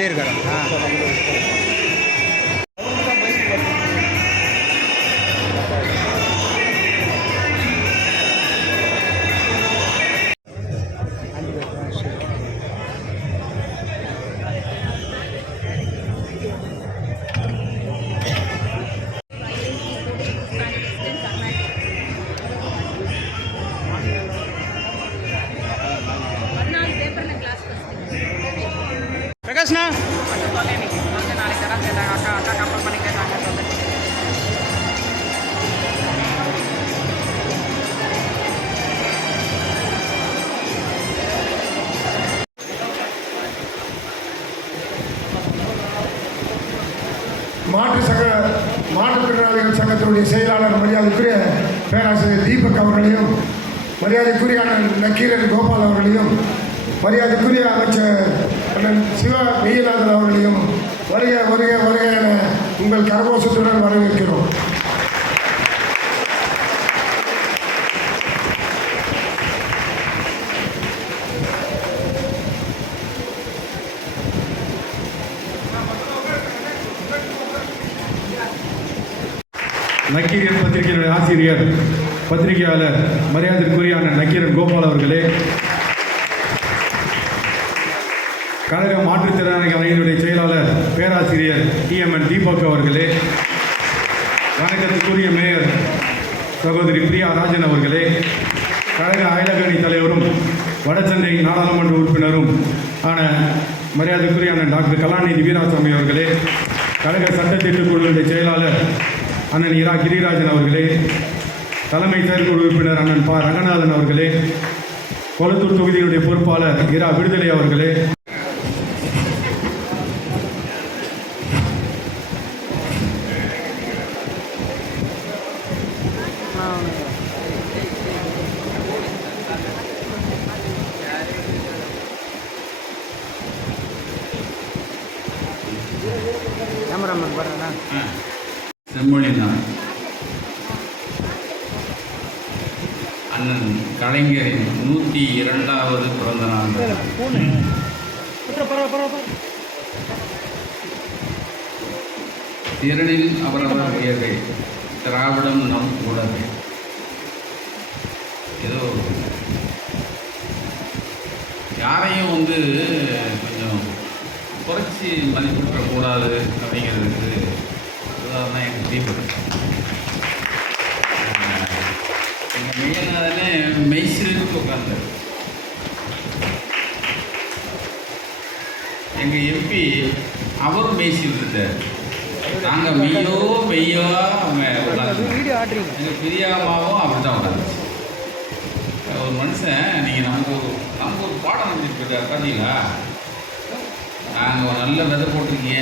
出るからな。மாற்றுத்திறனாளிகள் செயலாளர் மரியாதைக்குரிய பேராசிரியர் தீபக் அவர்களையும் மரியாதைக்குரிய அண்ணன் நக்கீரன் கோபால் அவர்களையும் மரியாதைக்குரிய அமைச்சர் அண்ணன் சிவா மெய்யநாதன் அவர்களையும் வருக வருக வருக என உங்கள் கரகோஷத்துடன் வரவேற்கிறோம். நக்கீரன் பத்திரிகையினுடைய ஆசிரியர் பத்திரிகையாளர் மரியாதைக்குரிய நக்கீரன் கோபால் அவர்களே. கழக மாற்றுத்திறனாளி அணையினுடைய செயலாளர் பேராசிரியர் டிஎம்என் தீபக் அவர்களே. வணக்கத்துக்குரிய மேயர் சகோதரி பிரியா ராஜன் அவர்களே. கழக அயலகணி தலைவரும் வடசென்னை நாடாளுமன்ற உறுப்பினரும் ஆன மரியாதைக்குரிய டாக்டர் கலாநிதி வீராசாமி அவர்களே. கழக சட்டத்திட்டக் குழுவினுடைய செயலாளர் அண்ணன் இரா கிரிராஜன் அவர்களே தலைமை செயற்குழு உறுப்பினர் அண்ணன் பா. ரங்கநாதன் அவர்களே கொளத்தூர் தொகுதியினுடைய பொறுப்பாளர் இரா விடுதலை அவர்களே. கேமராமேன் பாருங்கண்ணா செம்மொழினார் அண்ணன் கலைஞரின் நூற்றி இரண்டாவது பிறந்த நாள். திறனில் அவரவர் உயர்வே திராவிடம் நம் கூடவே. ஏதோ யாரையும் வந்து கொஞ்சம் குறைச்சி மதிப்பிடக்கூடாது அப்படிங்கிறதுக்கு உதாரணம் தீபக் எங்கள் மெய்யனாதானே மெய்சிலிருந்து உட்கார்ந்தார் எங்கள் எம்பி அவரும் மெய்சில் இருந்தார் நாங்கள் மெய்யோ மெய்யோ வீடியோ எங்கள் பிரியாமாவும் அப்படி தான் உட்காந்துச்சு ஒரு மனுஷன் நீங்கள் நமக்கு ஒரு நமக்கு ஒரு பாடம் வந்துருக்குது பார்த்தீங்களா நாங்கள் ஒரு நல்ல விதை போட்டிருக்கீங்க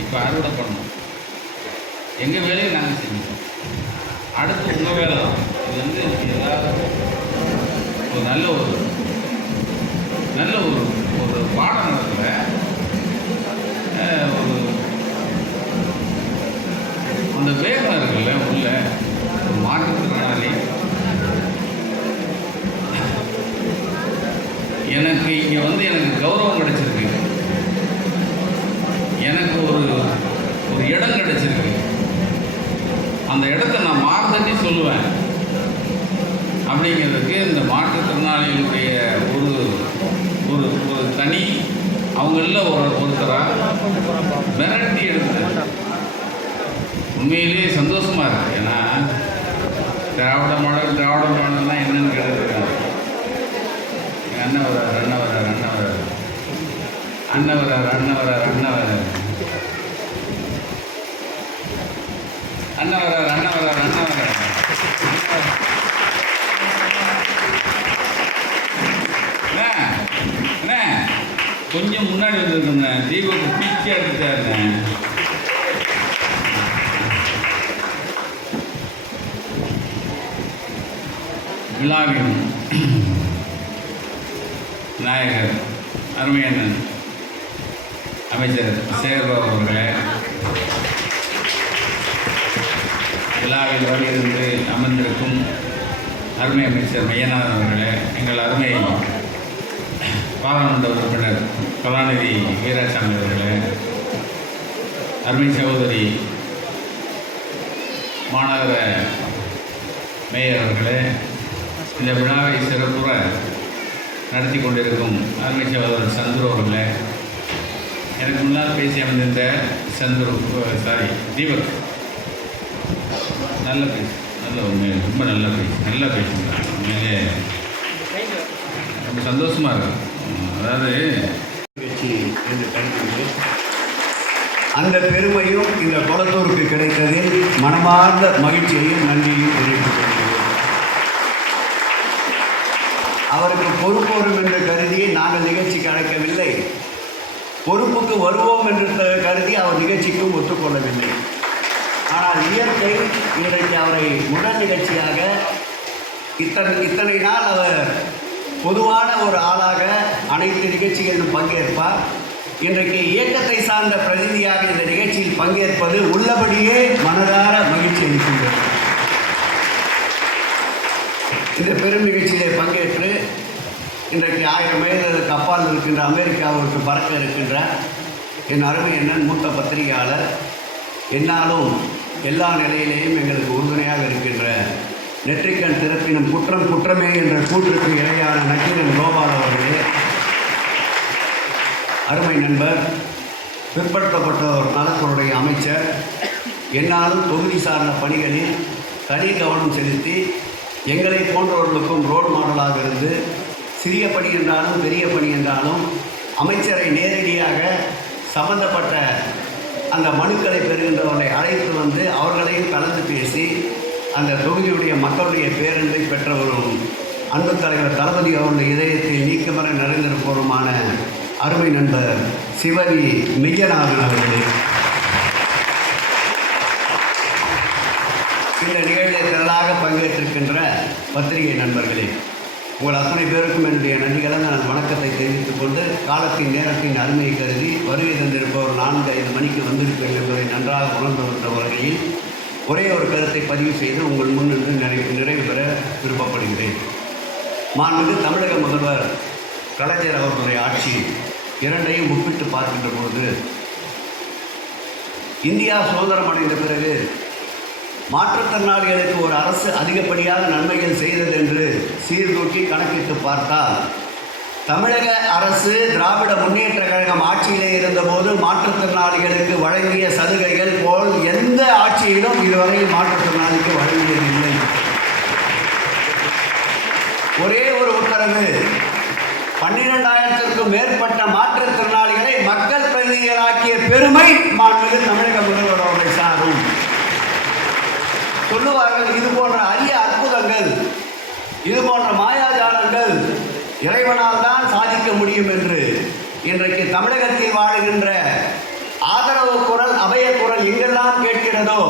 இப்போ அறுவடை பண்ணோம் எங்கள் வேலையை நாங்கள் செஞ்சோம் அடுத்து உங்கள் வேலை தான். இது வந்து ஏதாவது ஒரு நல்ல ஒரு நல்ல ஒரு ஒரு பாடம் நடக்கல. ஒரு அந்த வேகம் இருக்குல்ல உள்ள ஒரு மாற்றுத்திறனாளி எனக்கு இங்கே வந்து எனக்கு கௌரவம் கிடைச்சிருக்கு எனக்கு ஒரு ஒரு இடம் கிடைச்சிருக்கு அந்த இடத்த நான் மார்த்தட்டி சொல்லுவேன் அப்படிங்கிறதுக்கு இந்த மாற்றுத்திறனாளிகளுடைய ஒரு ஒரு ஒரு தனி அவங்களில் ஒரு ஒருத்தராக மிரட்டி எடுத்து உண்மையிலேயே சந்தோஷமாக இருக்கு ஏன்னா திராவிட மாடல் திராவிட மாடல்னால் என்னன்னு கேட்டுருக்காங்க எங்கள் அண்ணன் வரார் அண்ணன் வரார் அண்ணன் வரார் அண்ணன் வரார் அண்ணன் வரார் அண்ணன் வரார் அண்ணன் வரார் அண்ணன் அண்ணன் கொஞ்சம் முன்னாடி வந்துருக்குங்க தீபக்கு பீச்சா எடுத்துட்டாருங்க விழாவின் நாயகர். அருமையான அமைச்சர் சேகர்பாபு அவர்களே. விழாவில் வருகிறது அமர்ந்திருக்கும் அருமை அமைச்சர் மையநாதன் அவர்களே எங்கள் அருமை பாராளுமன்ற உறுப்பினர் கலாநிதி வீராசாமி அவர்களே அருமை சகோதரி மாநகர மேயர் அவர்களே இந்த விழாவை சிறப்புற நடத்தி கொண்டிருக்கும் அருமை சகோதரர் சந்துரு அவர்களே எனக்கு முன்னால் பேசி அமர்ந்திருந்த சந்துரு சாரி தீபக். நல்ல பேசு நல்ல உண்மையை ரொம்ப நல்ல பேசு நல்லா பேசுகிறாங்க உண்மையிலே ரொம்ப சந்தோஷமாக இருக்கும் அதாவது நிகழ்ச்சி அந்த பெருமையும் இந்த குளத்தூருக்கு கிடைத்ததில் மனமார்ந்த மகிழ்ச்சியையும் நன்றியையும் தெரிவித்துக் கொள்கிறேன். அவருக்கு பொறுப்போரும் என்று கருதி நாங்கள் நிகழ்ச்சிக்கு அழைக்கவில்லை. பொறுப்புக்கு வருவோம் என்று கருதி அவர் நிகழ்ச்சிக்கும் ஒத்துக்கொள்ளவில்லை. ஆனால் இயற்கை இன்றைக்கு அவரை முதல் நிகழ்ச்சியாக இத்தனை இத்தனை நாள் அவர் பொதுவான ஒரு ஆளாக அனைத்து நிகழ்ச்சிகளிலும் பங்கேற்பார். இன்றைக்கு இயக்கத்தை சார்ந்த பிரதிநிதியாக இந்த நிகழ்ச்சியில் பங்கேற்பது உள்ளபடியே மனதார மகிழ்ச்சி அளிக்கின்றது. இந்த பெரும் நிகழ்ச்சியிலே பங்கேற்று இன்றைக்கு ஆயிரம் மைல்களுக்கு அப்பால் இருக்கின்ற அமெரிக்காவிற்கு பறக்க இருக்கின்ற என் அருமை அண்ணன் மூத்த பத்திரிகையாளர். என்னாலும் எல்லா நிலையிலேயும் எங்களுக்கு உறுதுணையாக இருக்கின்ற நெற்றிக்கண் திறப்பினும் குற்றம் குற்றமே என்ற கூற்றுக்கு இணையான நக்கீரன் கோபால் அவர்களே. அருமை நண்பர் பிற்படுத்தப்பட்டோர் நலத்துறையுடைய அமைச்சர். என்னாலும் தொகுதி சார்ந்த பணிகளில் தனி கவனம் செலுத்தி எங்களை போன்றவர்களுக்கும் ரோல் மாடலாக இருந்து சிறிய பணி என்றாலும் பெரிய பணி என்றாலும் அமைச்சரை நேரடியாக சம்பந்தப்பட்ட அந்த மனுக்களை பெறுகின்றவர்களை அழைத்து வந்து அவர்களையும் கலந்து பேசி அந்த தொகுதியுடைய மக்களுடைய பேரன்பை பெற்றவரும் அன்பு தலைவர் தளபதி அவருடைய இதயத்தில் நீக்கமர நிறைந்திருப்பவருமான அருமை நண்பர் சிவவி மெய்யநாதன் அவர்களே. இந்த நிகழ்ச்சியை திரளாக பங்கேற்றிருக்கின்ற பத்திரிகை நண்பர்களே உங்கள் அத்தனை பேருக்கும் என்னுடைய நன்றிகளை நான் வணக்கத்தை தெரிவித்துக் கொண்டு காலத்தின் நேரத்தின் அருமையை கருதி வருகை தந்திருப்பவர் நான்கு ஐந்து மணிக்கு வந்திருப்பேன் என்பதை நன்றாக உணர்ந்து வந்த வகையில் ஒரே ஒரு கருத்தை பதிவு செய்து உங்கள் முன்னின்று நிறைவு நிறைவு பெற விருப்பப்படுகிறேன். மாண்பு தமிழக முதல்வர் கலைஞர் அவர்களுடைய ஆட்சி இரண்டையும் ஒப்பிட்டு பார்க்கின்ற பொழுது இந்தியா சுதந்திரம் அடைந்த பிறகு மாற்றுத்திறனாளிகளுக்கு ஒரு அரசு அதிகப்படியாக நன்மைகள் செய்தது என்று சீர்தூக்கி கணக்கிட்டு பார்த்தால் தமிழக அரசு திராவிட முன்னேற்ற கழகம் ஆட்சியிலே இருந்தபோது மாற்றுத்திறனாளிகளுக்கு வழங்கிய சலுகைகள் போல் எந்த ஆட்சியிலும் இதுவரையில் மாற்றுத்திறனாளிக்கு வழங்கியதில்லை. ஒரே ஒரு உத்தரவு பன்னிரெண்டாயிரத்திற்கும் மேற்பட்ட மாற்றுத்திறனாளிகளை மக்கள் பிரதிநிதிகளாக்கிய பெருமை மாண்புமிகு தமிழக முதல்வர் சொல்லுவார்கள் இது போன்ற அரிய அற்புதங்கள் இது போன்ற மாயாஜாலங்கள் இறைவனால் தான் சாதிக்க முடியும் என்று இன்றைக்கு தமிழகத்தில் வாழுகின்ற ஆதரவு குரல் அபய குரல் எங்கெல்லாம் கேட்கிறதோ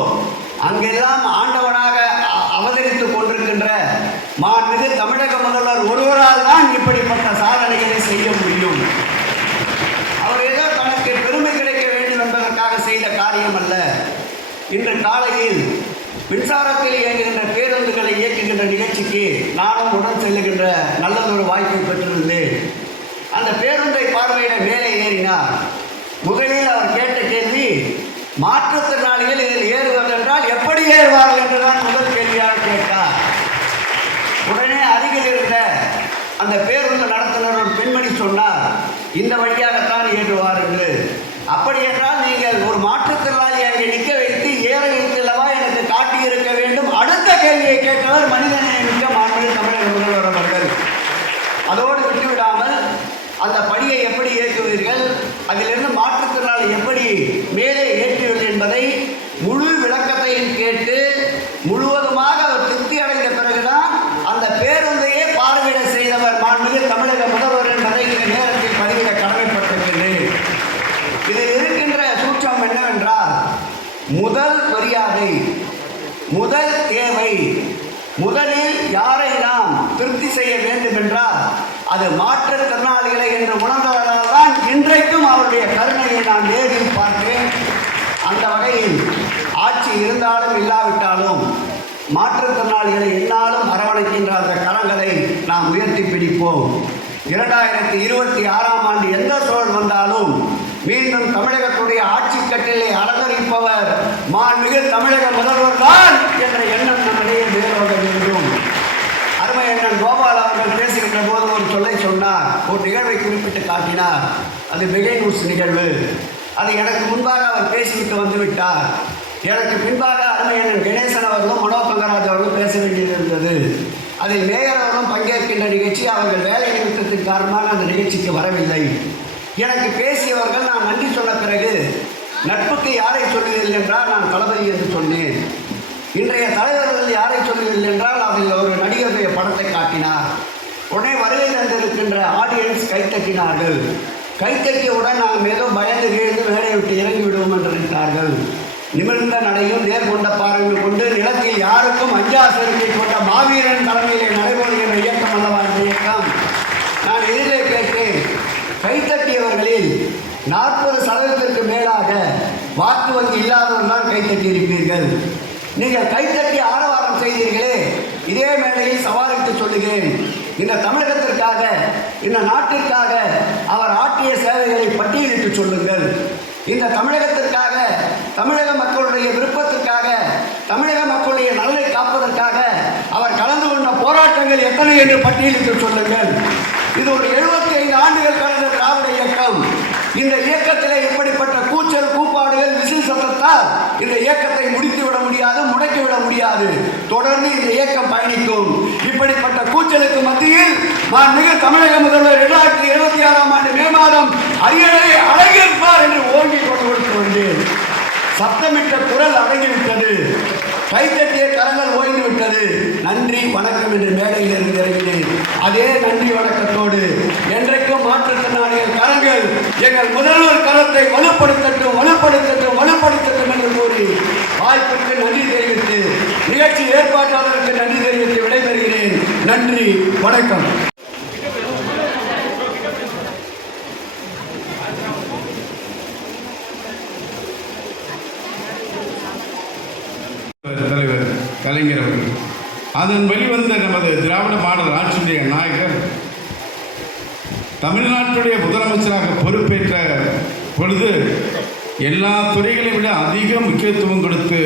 அங்கெல்லாம் ஆண்டவனாக அ- அவதரித்துக் கொண்டிருக்கின்ற மாண்புமிகு தமிழக முதல்வர் ஒருவரால் தான் இப்படிப்பட்ட சாதனைகளை செய்ய முடியும். அவர் ஏதோ தனக்கு பெருமை கிடைக்க வேண்டும் என்பதற்காக செய்த காரியம் அல்ல இன்று காலையில் மின்சாரத்தில் இயங்குகின்ற பேருந்துகளை இயக்குகின்ற நிகழ்ச்சிக்கு நானும் உடன் செல்லுகின்ற நல்லதொரு வாய்ப்பை பெற்றிருந்தேன் அந்த பேருந்தை பார்வையிட மேலே ஏறினார். முதலில் அவர் கேட்ட கேள்வி மாற்றுத்திறனாளிகள் இதில் ஏறுவதென்றால் எப்படி ஏறுவார்கள் என்றுதான் முதல் கேள்வியாக கேட்டார். உடனே அருகில் இருந்த அந்த பேருந்து நடத்துனர் ஒரு பெண்மணி சொன்னார் இந்த வழியாக ஏற்றுவார் என்று அப்படி என்றால் நீங்கள் ஒரு மாற்றுத்திறனாளி அங்கே நிற்க வைத்து ஏற வைத்தல்லவா எனக்கு காட்டியிருக்க வேண்டும் அடுத்த கேள்வியை கேட்டவர் மனிதனை மிக்க மாண்பு தமிழக முதல்வர் அவர்கள் அதோடு விட்டுவிடாமல் அந்த படியை எப்படி ஏற்றுவீர்கள் அதிலிருந்து மாற்றுத்திறனாளி எப்படி மேலே ஏற்றுவீர்கள் என்பதை முழு விளக்கத்தையும் கேட்டு முழுவதுமாக அவர் திருப்தி அடைந்த பிறகுதான் அந்த பேருந்தையே பார்வையிட செய்தவர் மாண்புமிகு தமிழக முதல்வர் என்பதை இந்த நேரத்தில் பதிவிட கடமைப்பட்டிருக்கிறேன் இதில் இருக்கின்ற சூற்றம் என்னவென்றால் முதல் மரியாதை முதல் தேவை. முதலில் யாரை நாம் திருப்தி செய்ய வேண்டும் என்றால் அது மாற்றுத்திறனாளிகளை என்று உணர்ந்தவர்களால் தான் இன்றைக்கும் அவருடைய கருணையை நான் நேரில் பார்க்கிறேன். அந்த வகையில் ஆட்சி இருந்தாலும் இல்லாவிட்டாலும் மாற்றுத்திறனாளிகளை என்னாலும் அரவணைக்கின்ற அந்த கரங்களை நாம் உயர்த்தி பிடிப்போம். இரண்டாயிரத்தி இருபத்தி ஆறாம் ஆண்டு எந்த சூழல் வந்தாலும் மீண்டும் தமிழகத்துடைய ஆட்சி கட்டிலை அலங்கரிப்பவர் மாண்புமிகு தமிழக முதல்வர் தான் என்ற எண்ணம் நம்மிடையே மேலோக வேண்டும். அருமை அண்ணன் கோபால் அவர்கள் பேசுகின்ற போது ஒரு சொல்லை சொன்னார். ஒரு நிகழ்வை குறிப்பிட்டு காட்டினார். அது மிகை நியூஸ் நிகழ்வு. அது எனக்கு முன்பாக அவர் பேசிவிட்டு வந்துவிட்டார். எனக்கு பின்பாக அருமை அண்ணன் கணேசன் அவர்களும் மனோ பங்கராஜ் அவர்களும் பேச வேண்டியிருந்தது. அதில் மேயர் அவர்களும் பங்கேற்கின்ற நிகழ்ச்சி அவர்கள் வேலை நிறுத்தத்தின் காரணமாக அந்த நிகழ்ச்சிக்கு வரவில்லை. எனக்கு பேசியவர்கள் நான் நன்றி சொன்ன பிறகு நட்புக்கு யாரை சொல்லுவீர்கள் என்றால் நான் தளபதி என்று சொன்னேன். இன்றைய தலைவர்கள் யாரை சொல்லுவீர்கள் என்றால் அதில் ஒரு நடிகருடைய படத்தை காட்டினார். உடனே வருகை தந்திருக்கின்ற ஆடியன்ஸ் கைத்தட்டினார்கள் கைத்தட்டியவுடன் நாம் ஏதோ பயந்து வீழ்ந்து வேலையை விட்டு இறங்கி விடுவோம் என்று நினைத்தார்கள். நிமிர்ந்த நடையும் நேர்கொண்ட பார்வையும் கொண்டு நிலத்தில் யாருக்கும் அஞ்சா செருக்கை கொண்ட மாவீரன் தலைமையிலே நடைபெறுகின்ற இயக்கம் அல்லவா இந்த இயக்கம்? நான் எதிரே கேட்டேன். கைத்தட்டியவர்களில் நாற்பது சதவீதம் வாக்கு வங்கி இல்லாதவர்கள் தான் கைத்தட்டி இருப்பீர்கள் நீங்கள் கைத்தட்டி ஆரவாரம் செய்தீர்களே இதே மேடையில் சவாலிட்டு சொல்லுகிறேன். இந்த தமிழகத்திற்காக இந்த நாட்டிற்காக அவர் ஆற்றிய சேவைகளை பட்டியலிட்டு சொல்லுங்கள். இந்த தமிழகத்திற்காக தமிழக மக்களுடைய விருப்பத்திற்காக தமிழக மக்களுடைய நலனை காப்பதற்காக அவர் கலந்து கொண்ட போராட்டங்கள் எத்தனை என்று பட்டியலிட்டு சொல்லுங்கள். இது ஒரு 75 ஐந்து ஆண்டுகள் கடந்த திராவிட இயக்கம். இந்த இயக்கத்திலே இப்படிப்பட்ட கூச்சல் கூப்பாடுகள் விசில் சத்தத்தால் இந்த இயக்கத்தை முடித்து விட முடியாது முடக்கி விட முடியாது. தொடர்ந்து இந்த இயக்கம் பயணிக்கும். இப்படிப்பட்ட கூச்சலுக்கு மத்தியில் மாண்புமிகு தமிழக முதல்வர் இரண்டாயிரத்தி இருபத்தி ஆறாம் ஆண்டு மே மாதம் அரியணை அழகிருப்பார் என்று ஓங்கி கொண்டு கொடுத்து வந்தேன் சத்தமிட்ட குரல் அடங்கிவிட்டது. கைத்தட்டிய கரங்கள் ஓய்ந்து விட்டது. நன்றி வணக்கம் என்று மேடையில் இருந்து இறங்கினேன். அதே நன்றி வணக்கத்தோடு. என்றைக்கும் மாற்றுத்திறனாளிகள் கரங்கள் எங்கள் முதல்வர் களத்தை வலுப்படுத்தட்டும் வலுப்படுத்தட்டும் வலுப்படுத்தட்டும் என்று கூறி வாய்ப்புக்கு நன்றி தெரிவித்து நிகழ்ச்சி ஏற்பாட்டாளருக்கு நன்றி தெரிவித்து விடைபெறுகிறேன். நன்றி வணக்கம். தலைவர் கலைஞர் அவர்கள். அதன் வெளிவந்த நமது திராவிட மாடல் ஆட்சியுடைய நாயகர் தமிழ்நாட்டுடைய முதலமைச்சராக பொறுப்பேற்ற பொழுது எல்லா துறைகளை விட அதிக முக்கியத்துவம் கொடுத்து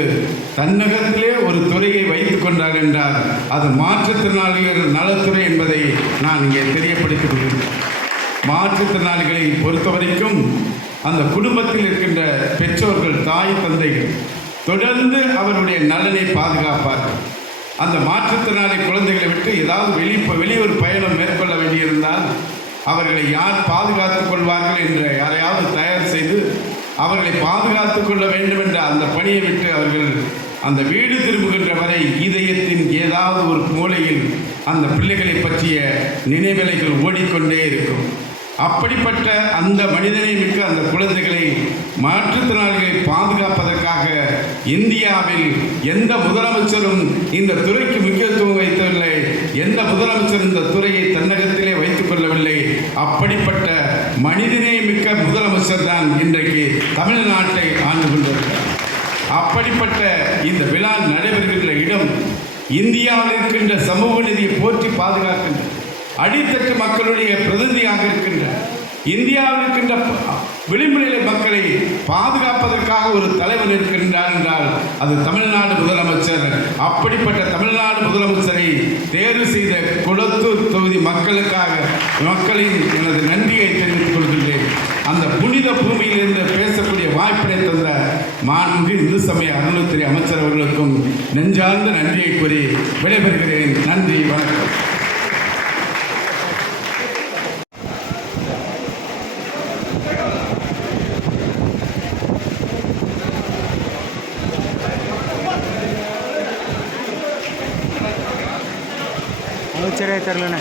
தன்னகத்திலே ஒரு துறையை வைத்துக் கொண்டார் என்றார் அது மாற்றுத்திறனாளிகள் நலத்துறை என்பதை நான் இங்கே தெரியப்படுத்திக் கொள்கிறேன். மாற்றுத்திறனாளிகளை பொறுத்தவரைக்கும் அந்த குடும்பத்தில் இருக்கின்ற பெற்றோர்கள் தாய் தந்தைகள் தொடர்ந்து அவருடைய நலனை பாதுகாப்பார்கள். அந்த மாற்றுத்திறனாளி குழந்தைகளை விட்டு ஏதாவது வெளி வெளியூர் பயணம் மேற்கொள்ள வேண்டியிருந்தால் அவர்களை யார் பாதுகாத்துக் கொள்வார்கள் என்ற யாரையாவது தயார் செய்து அவர்களை பாதுகாத்துக் கொள்ள வேண்டும் என்ற அந்த பணியை விட்டு அவர்கள் அந்த வீடு திரும்புகின்ற வரை இதயத்தின் ஏதாவது ஒரு மூலையில் அந்த பிள்ளைகளை பற்றிய நினைவலைகள் ஓடிக்கொண்டே இருக்கும். அப்படிப்பட்ட அந்த மனிதனை மிக்க அந்த குழந்தைகளை மாற்றுத்திறனாளிகளை பாதுகாப்பதற்காக இந்தியாவில் எந்த முதலமைச்சரும் இந்த துறைக்கு முக்கியத்துவம் வைத்தவில்லை எந்த முதலமைச்சர் இந்த துறையை தன்னக அப்படிப்பட்ட மனிதனே மிக்க முதலமைச்சர் தான் இன்றைக்கு தமிழ்நாட்டை ஆண்டு கொண்டிருக்கிறார். அப்படிப்பட்ட இந்த விழா நடைபெறுகின்ற இடம் இந்தியாவில் இருக்கின்ற சமூக நிதியை போற்றி பாதுகாக்கின்ற அடித்தட்டு மக்களுடைய பிரதிநிதியாக இருக்கின்ற இந்தியாவில் இருக்கின்ற விளிம்புநிலை மக்களை பாதுகாப்பதற்காக ஒரு தலைவர் இருக்கின்றார் என்றால் அது தமிழ்நாடு முதலமைச்சர். அப்படிப்பட்ட தமிழ்நாடு முதலமைச்சர் தேர்வு செய்த குளத்தூர் தொகுதி மக்களுக்காக மக்களின் எனது நன்றியை தெரிவித்துக் கொள்கின்றேன். அந்த புனித பூமியிலிருந்து பேசக்கூடிய வாய்ப்பினை தந்த மாண்பு இந்து சமய அறநிலைத்துறை அமைச்சர் அவர்களுக்கும் நெஞ்சார்ந்த நன்றியை கூறி விடைபெறுகிறேன். நன்றி வணக்கம். அமைச்சரே தெரிலண்ணே